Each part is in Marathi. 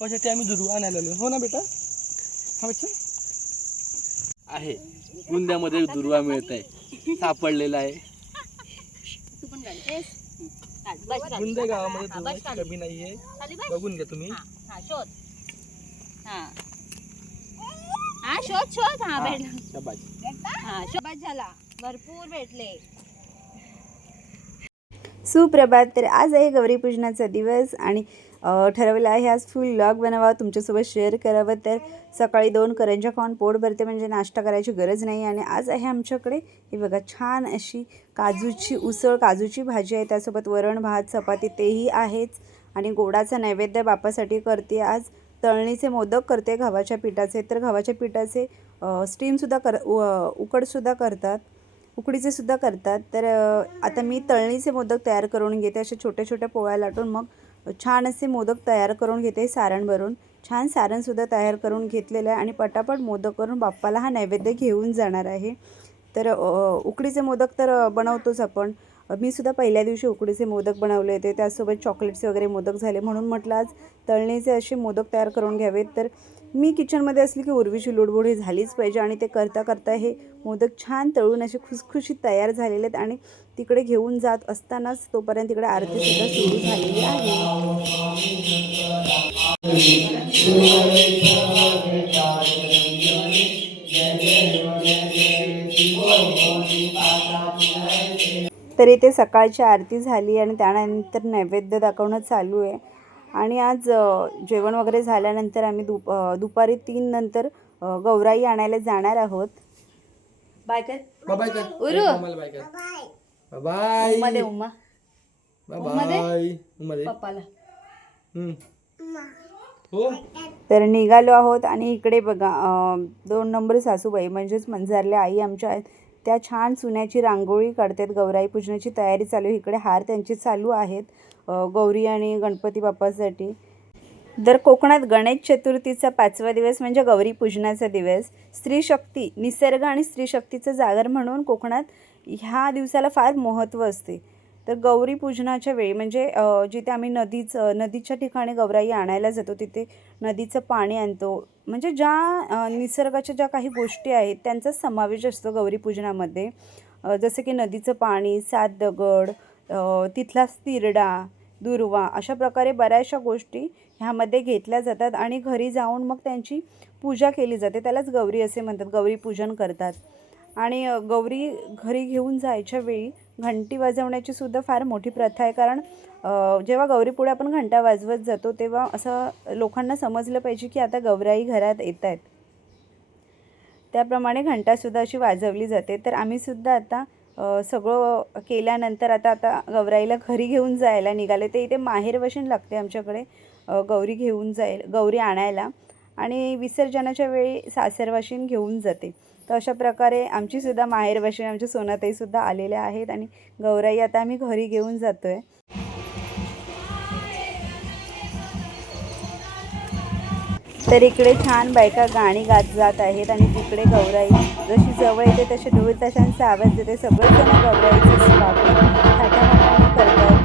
ते आम्ही दुर्वा आणायला आलो. हो ना बेटा? हा बच्चा आहे. गुंद्यामध्ये दुर्वा मिळत आहे, सापडलेला आहे. गुंद गावामध्ये दुर्वाची कमी नाहीये, बघून घ्या तुम्ही. शोध. शोध. शाबास. शोध झाला, भरपूर भेटले. सुप्रभात. तर आज आहे गौरीपूजनाचा दिवस आणि ठरवलं आहे आज फुल व्लॉग बनवावा, तुमच्यासोबत शेअर करावं. तर सकाळी 2 करंज्या खाऊन पोट भरते, म्हणजे नाश्ता करायची गरज नाही. आणि आज आहे आमच्याकडे हे बघा छान अशी काजूची उसळ, काजूची भाजी आहे, त्यासोबत वरण भात चपाती तेही आहेच. आणि गोडाचा नैवेद्य बापासाठी करते आज. तळणीचे मोदक करते गव्हाच्या पिठाचे. तर गव्हाच्या पिठाचे स्टीमसुद्धा उकडसुद्धा करतात, उकडीचे सुद्धा करतात. तर आता मी तळणीचे मोदक तयार करून घेते. असे छोट्या छोट्या पोळ्या लाटून मग छान असे मोदक तयार करून घेते. सारण भरून छान सारणसुद्धा तयार करून घेतलेलं आहे आणि पटापट मोदक करून बाप्पाला हा नैवेद्य घेऊन जाणार आहे. तर उकडीचे मोदक तर बनवतोच आपण. मी सुद्धा पहिल्या दिवशी उकडीचे मोदक बनवले होते, त्यासोबत चॉकलेटचे वगैरे मोदक झाले, म्हणून म्हटलं आज तळणीचे असे मोदक तयार करून घ्यावेत. तर मी किचनमध्ये असली की उर्वीची लुडबुड ही झालीच पाहिजे. आणि ते करता करता हे मोदक छान तळून असे खुसखुशीत तयार झालेले आहेत. आणि तिकडे घेऊन जात असतानाच तोपर्यंत तिकडे आरतीसुद्धा सुरू झालेली आहे. तर इथे सकाळची आरती झाली आणि त्यानंतर नैवेद्य दाखवणं चालू आहे. आणि आज जेवण वगैरे झाल्यानंतर आम्ही दुपारी 3 नंतर गौराई आणायला जाणार आहोत. बाय कर. बाय कर. उरू. मम्माला बाय कर. बाय. उम्मा दे उम्मा. बाय. मध्ये. पप्पाला. हो. तर निघालो आहोत. आणि इकडे बघा 2 नंबर सासूबाई म्हणजेच मंजारल्या आई आमच्या आहेत, त्या छान चुन्याची रांगोळी काढतात. गौराई पूजनाची तयारी चालू आहे. इकडे हार त्यांचे चालू आहेत गौरी आणि गणपती बाप्पासाठी. तर कोकणात गणेश चतुर्थीचा 5वा दिवस म्हणजे गौरी पूजनाचा दिवस. स्त्री शक्ती, निसर्ग आणि स्त्री शक्तीचं जागर म्हणून कोकणात ह्या दिवसाला फार महत्त्व असते. तर गौरी पूजनाच्या वेळी म्हणजे जिथे आम्ही नदीच्या ठिकाणी गौराई आणायला जातो, तिथे नदीचं पाणी आणतो. म्हणजे ज्या निसर्गाच्या ज्या काही गोष्टी आहेत त्यांचा समावेश असतो गौरी पूजनामध्ये. जसं की नदीचं पाणी, 7 दगड, तिथला तिरडा, दुर्वा, अशा प्रकारे बऱ्याचशा गोष्टी ह्यामध्ये घेतल्या जातात. आणि घरी जाऊन मग त्यांची पूजा केली जाते. त्यालाच गौरी असे म्हणतात, गौरी पूजन करतात. आणि गौरी घरी घेऊन जायच्या वेळी घंटी वाजवण्याची सुद्धा फार मोठी प्रथा आहे. कारण जेव्हा गौरीपुढे आपण घंटा वाजवत जातो तेव्हा असं लोकांना समजलं पाहिजे की आता गौराई घरात येत आहेत. त्याप्रमाणे घंटासुद्धा अशी वाजवली जाते. तर आम्हीसुद्धा आता सगळं केल्यानंतर आता गौराईला घरी घेऊन जायला निघाले. ते इथे माहेरवाशीण लागते आमच्याकडे गौरी आणायला. आणि विसर्जनाच्या वेळी सासरवाशीण घेऊन जाते. तर अशा प्रकारे आमचीसुद्धा माहेरवाशीण आमच्या सोनाताईसुद्धा आलेल्या आहेत. आणि गौराई आता आम्ही घरी घेऊन जातो आहे. तर इकडे छान बायका गाणी गात जात आहेत. आणि तिकडे गौराई जशी जवळ येते तसे ढोल ताशांचा आवाज येते. सगळेजण गौराईचं स्वागत थाटामाटाने करतात.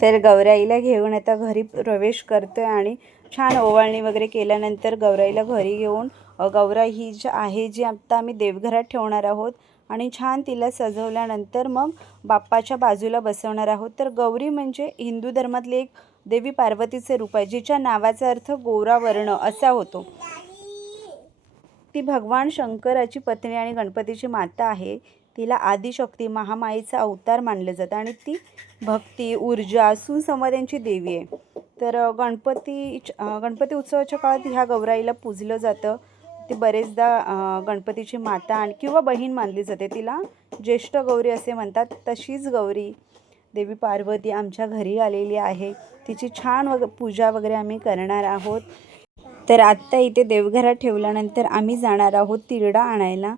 तर गौराईला घेऊन आता घरी प्रवेश करतो आहे. आणि छान ओवाळणी वगैरे केल्यानंतर गौराईला घरी घेऊन गौराई ही जी आहे जी आत्ता आम्ही देवघरात ठेवणार आहोत. आणि छान तिला सजवल्यानंतर मग बाप्पाच्या बाजूला बसवणार आहोत. तर गौरी म्हणजे हिंदू धर्मातले एक देवी पार्वतीचे रूप आहे, जिच्या नावाचा अर्थ गोरा वर्ण असा होतो. ती भगवान शंकराची पत्नी आणि गणपतीची माता आहे. तिला आदिशक्ती महामायेचा अवतार मानलं जातं आणि ती भक्ती, ऊर्जा, सुसंवादांची देवी आहे. तर गणपती उत्सवाच्या काळात ह्या गौराईला पूजलं जातं. ती बरेचदा गणपतीची माता आणि किंवा बहीण मानली जाते. तिला ज्येष्ठ गौरी असे म्हणतात. तशीच गौरी देवी पार्वती आमच्या घरी आलेली आहे. तिची छान पूजा वगैरे आम्ही करणार आहोत. तर आत्ता इथे देवघरात ठेवल्यानंतर आम्ही जाणार आहोत तिरडा आणायला.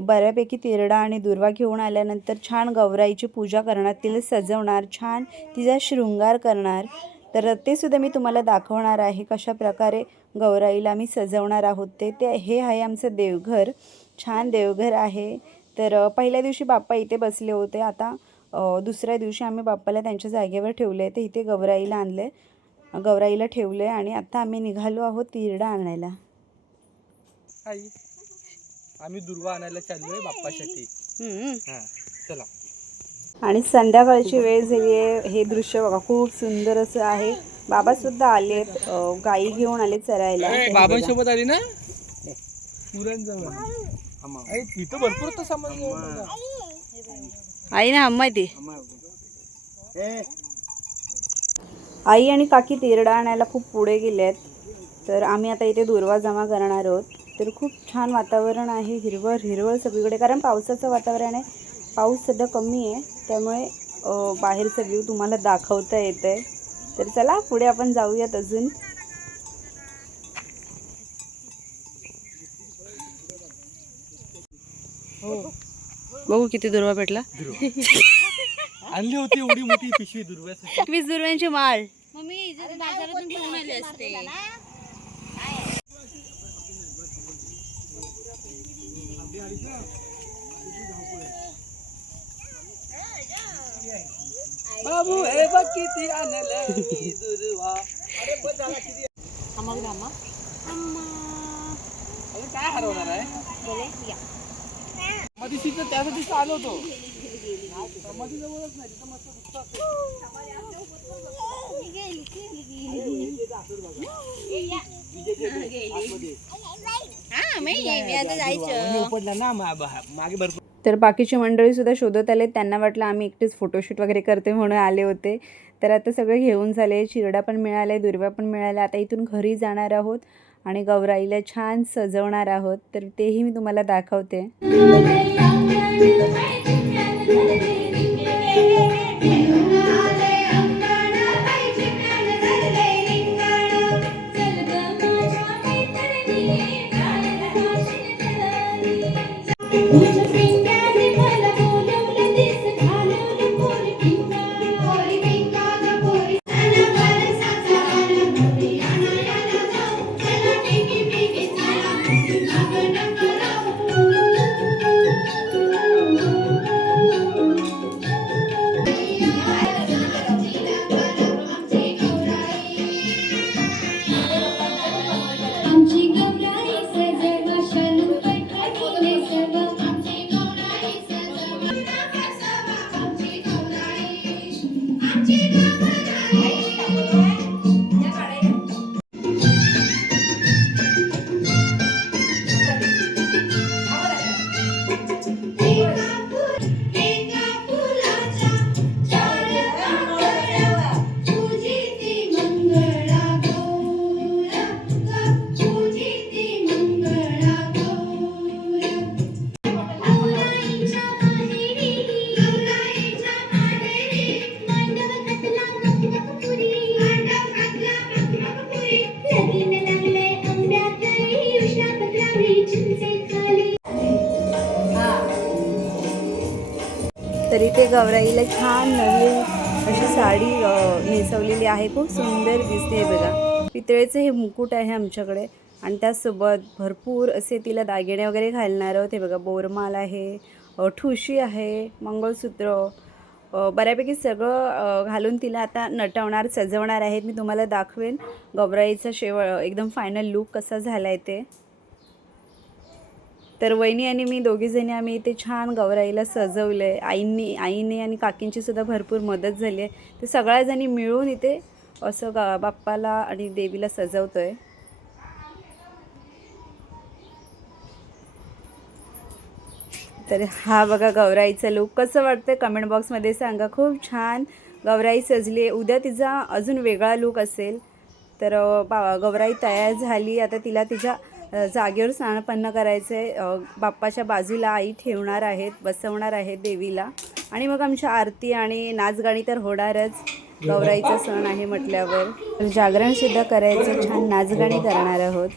बऱ्यापैकी तिरडा आणि दुर्वा घेऊन आल्यानंतर छान गौराईची पूजा करणार, तिला सजवणार, छान तिचा शृंगार करणार. तर ते सुद्धा मी तुम्हाला दाखवणार आहे कशा प्रकारे गौराईला मी सजवणार आहोत. हे आहे आमचं देवघर. छान देवघर आहे. तर पहिल्या दिवशी बाप्पा इथे बसले होते. आता दुसऱ्या दिवशी आम्ही बाप्पाला त्यांच्या जागेवर ठेवले. तर इथे गौराईला ठेवले आणि आता आम्ही निघालो आहोत तिरडा आणायला. आई आम्ही दुर्वा आणायला चाललोय बाप्पासाठी. चला. आणि संध्याकाळची वेळ झाली आहे. हे दृश्य बघा खूप सुंदर असं आहे. बाबा सुद्धा आलेत, गाई घेऊन आले चरायला. बाबांसोबत आली ना पुरणजवळ. तिथं भरपूर तर सामान. आई ना अम्मा ती आई आणि काकी तिरडा आणायला खूप पुढे गेल्यात. तर आम्ही आता इथे दुर्वा जमा करणार आहोत. तर खूप छान वातावरण आहे, हिरवळ हिरवळ सगळीकडे, कारण पावसाचं वातावरण आहे. पाऊस सध्या कमी आहे त्यामुळे बाहेरचा व्ह्यू तुम्हाला दाखवता येत आहे. तर चला पुढे आपण जाऊयात अजून. बघू किती दुर्वा भेटला. आणली होती एवढी मोठी पिशवी दुर्व्यासाठी. 20 दुर्व्यांची माळ. मम्मी जर बाजारातून घेऊन आले असते. बाबू हे बघ किती आणलं मी दुर्वा. अरे बस झाला किती. अरे काय हरवणार आहे. मधीशीचं त्यासाठीच आलो होतो. मधीजवळच नाही तिथं मस्त दुसतं. तर बाकीची मंडळी सुद्धा शोधत आले. त्यांना वाटलं आम्ही एकटेच फोटोशूट वगैरे करते म्हणून आले होते. तर आता सगळं घेऊन झाले. चिरडा पण मिळाले, दुर्वा पण मिळाल्या. आता इथून घरी जाणार आहोत आणि गौराईला छान सजवणार आहोत. तर तेही मी तुम्हाला दाखवते. तर इथे गौराईला छान नवी अशी साडी नेसवलेली आहे. खूप सुंदर दिसते बघा. पितळेचं हे मुकुट आहे आमच्याकडे आणि त्यासोबत भरपूर असे तिला दागिने वगैरे घालणार आहोत. हे बघा बोरमाल आहे, ठुशी आहे, मंगळसूत्र, बऱ्यापैकी सगळं घालून तिला आता नटवणार, सजवणार आहेत. मी तुम्हाला दाखवेन गौराईचा एकदम फायनल लूक कसा झाला आहे ते. तर वहिनी आणि मी दोघीजणी आम्ही इथे छान गौराईला सजवलं आहे. आईने आणि काकींची सुद्धा भरपूर मदत झाली आहे. ते सगळ्याजणी मिळून इथे असं बाप्पाला आणि देवीला सजवतो आहे. तर हा बघा गौराईचा लुक कसं वाटतं कमेंट बॉक्समध्ये सांगा. खूप छान गौराई सजली आहे. उद्या तिचा अजून वेगळा लुक असेल. तर गौराई तयार झाली. आता तिला तिच्या जागेवर स्नानपन्न करायचं आहे. बाप्पाच्या बाजूला आई ठेवणार आहेत, बसवणार आहेत देवीला. आणि मग आमची आरती आणि नाचगाणी तर होणारच. गौराईचा सण आहे म्हटल्यावर तर जागरणसुद्धा करायचं, छान नाचगाणी करणार आहोत.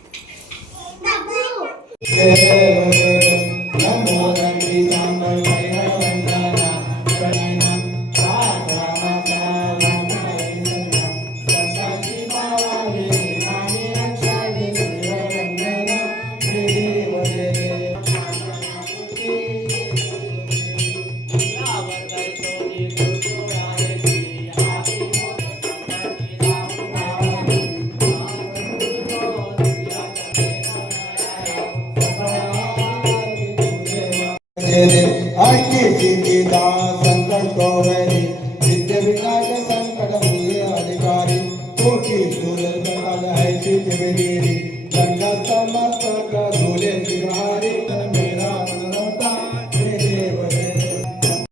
संकट गोवरी विद्या विनाश संकट मूल्य अधिकारी कोटि सूरज काल है चित विदेरी दंड समस्तक धूले विहारी तन मेरा मनोता हे देव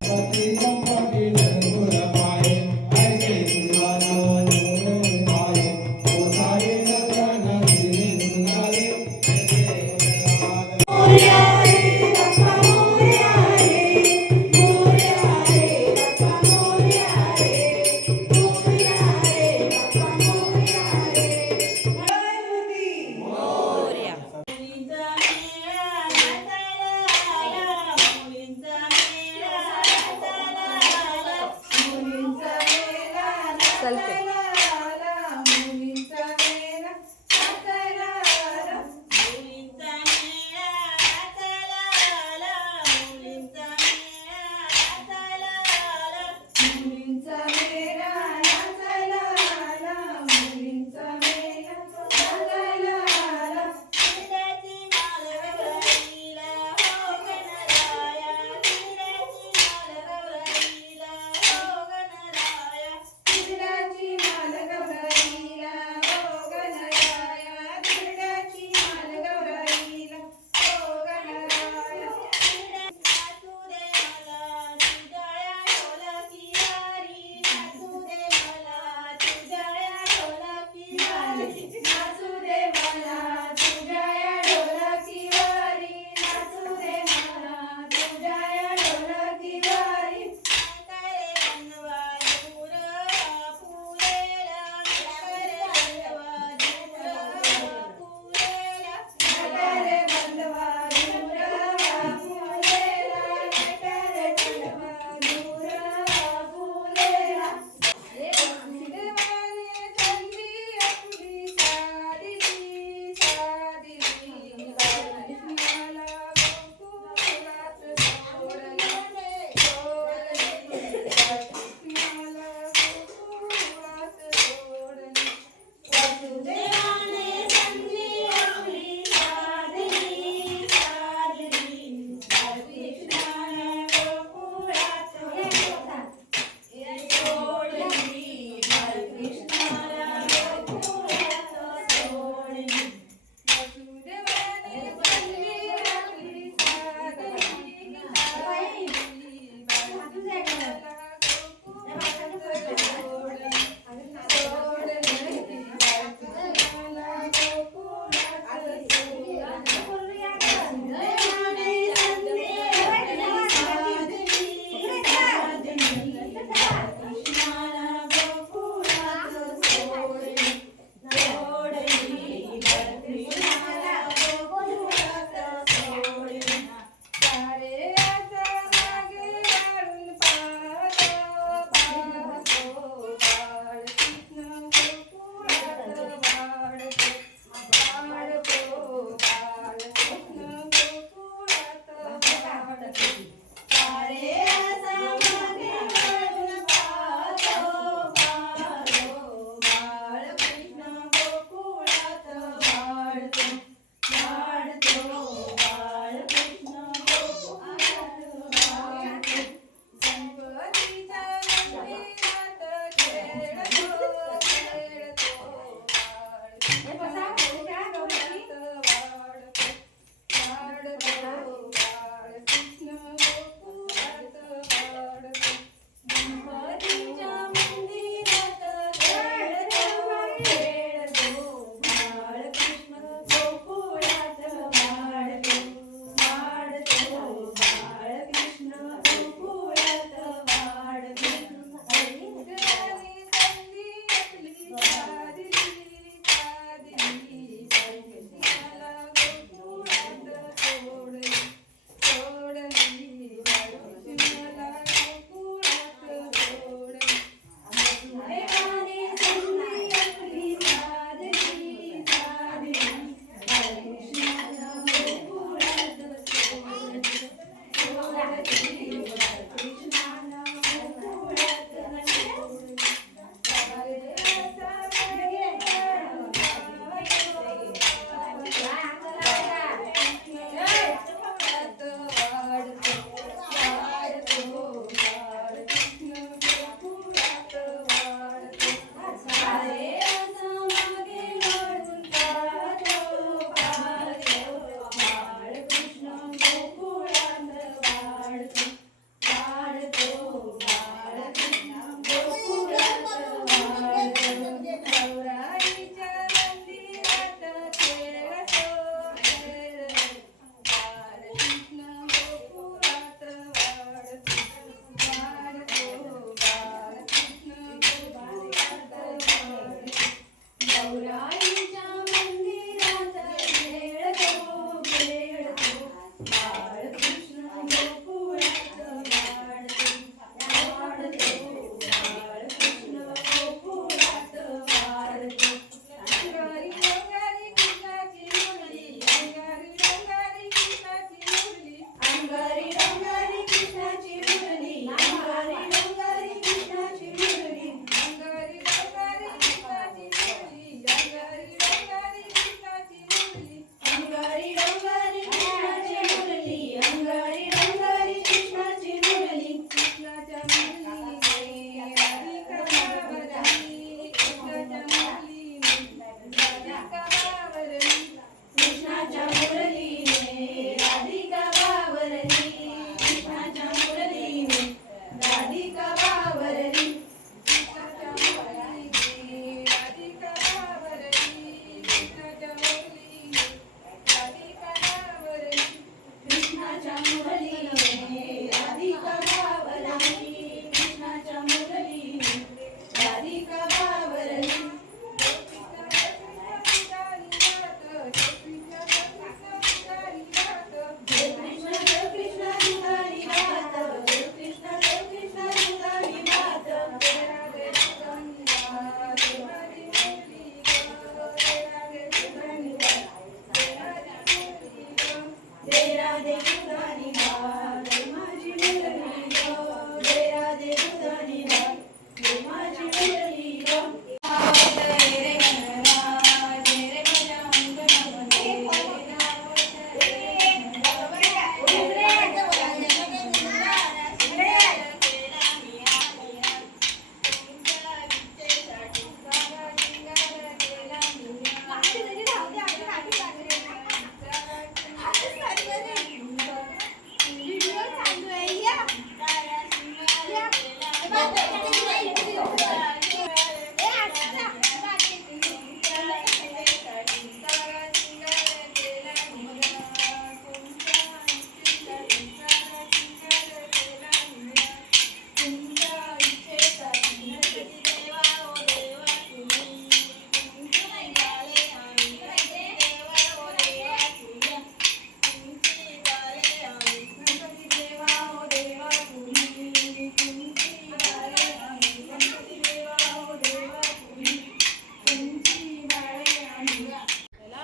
पति संपत्ति निर्भर पाए ऐसे दुआरो जोन पाए ओ सारे नगन दिने दुनाले मोरिया रे रखा मोरिया रे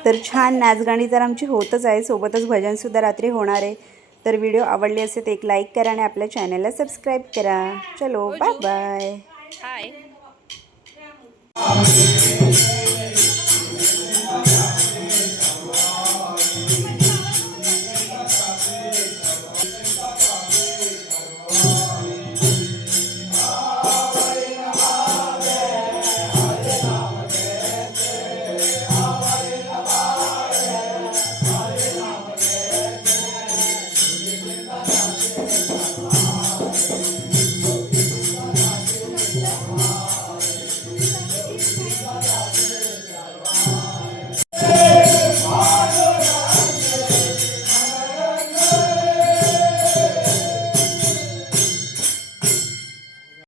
तर छान नाचगाणी तर आमची होतच आहे, सोबतच भजनसुद्धा रात्री होणार आहे. तर व्हिडिओ आवडली असेल तर एक लाईक करा आणि आपल्या चॅनलला सबस्क्राईब करा. चलो बाय बाय. हाय.